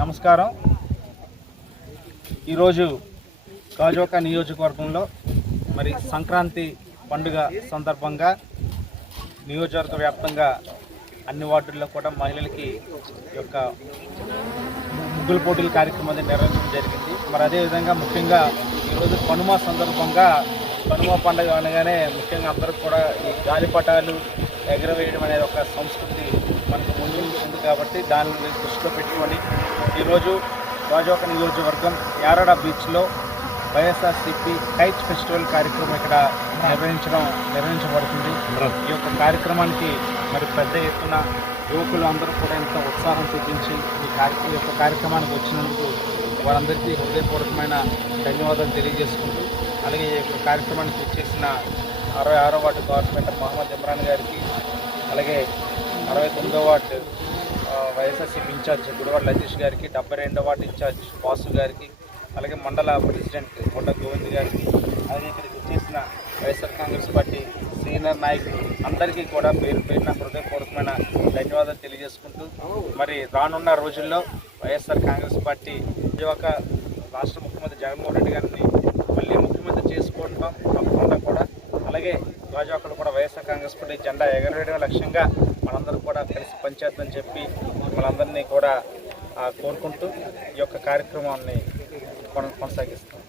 నమస్కారం. ఈరోజు కాజోకా నియోజకవర్గంలో మరి సంక్రాంతి పండుగ సందర్భంగా నియోజకవర్గ వ్యాప్తంగా అన్ని వార్డుల్లో కూడా మహిళలకి యొక్క ముగ్గుల పోటీల కార్యక్రమం అనేది నిర్వహించడం జరిగింది. మరి అదేవిధంగా ముఖ్యంగా ఈరోజు కనుమ సందర్భంగా కనుమ పండుగ అనగానే ముఖ్యంగా అందరూ కూడా ఈ గాలిపటాలు ఎగరవేయడం అనేది ఒక సంస్కృతి మనకు ముందు ఉంది కాబట్టి దానిని దృష్టిలో పెట్టుకొని ఈరోజు రాజోక నియోజకవర్గం యారడా బీచ్లో వైఎస్ఆర్సిపి కైట్ ఫెస్టివల్ కార్యక్రమం ఇక్కడ నిర్వహించడం నిర్వహించబడుతుంది. ఈ యొక్క కార్యక్రమానికి మరి పెద్ద ఎత్తున యువకులు అందరూ కూడా ఎంతో ఉత్సాహం చూపించి ఈ కార్యక్రమం యొక్క కార్యక్రమానికి వచ్చినందుకు వారందరికీ హృదయపూర్వకమైన ధన్యవాదాలు తెలియజేసుకుంటూ అలాగే ఈ యొక్క కార్యక్రమానికి ఇచ్చేసిన అరవై ఆరో వార్డు కార్పొరేటర్ మహమ్మద్ ఇమ్రాన్ గారికి అలాగే అరవై తొమ్మిదో ward YSRCP in-charge Gudivada Latish గారికి డెబ్బై రెండో వార్డు ఇన్ఛార్జ్ వాసు గారికి అలాగే మండల ప్రెసిడెంట్ కొండ గోవింద్ గారికి అలాగే ఇక్కడికి వచ్చేసిన వైఎస్ఆర్ కాంగ్రెస్ పార్టీ సీనియర్ నాయకులు అందరికీ కూడా పేరు పేరున హృదయపూర్వకమైన ధన్యవాదాలు తెలియజేసుకుంటూ మరి రానున్న రోజుల్లో వైఎస్ఆర్ కాంగ్రెస్ పార్టీ ఇది ఒక రాష్ట్ర ముఖ్యమంత్రి జగన్మోహన్ రెడ్డి గారిని మళ్ళీ ముఖ్యమంత్రి చేసుకోవడం అలాగే గాజాకులు కూడా వైఎస్ఆర్ కాంగ్రెస్ పార్టీ జెండా ఎగరవేయడం లక్ష్యంగా మనందరం కూడా కలిసి పనిచేద్దని చెప్పి మనందరినీ కూడా కోరుకుంటూ ఈ యొక్క కార్యక్రమాన్ని కొన- కొనసాగిస్తాం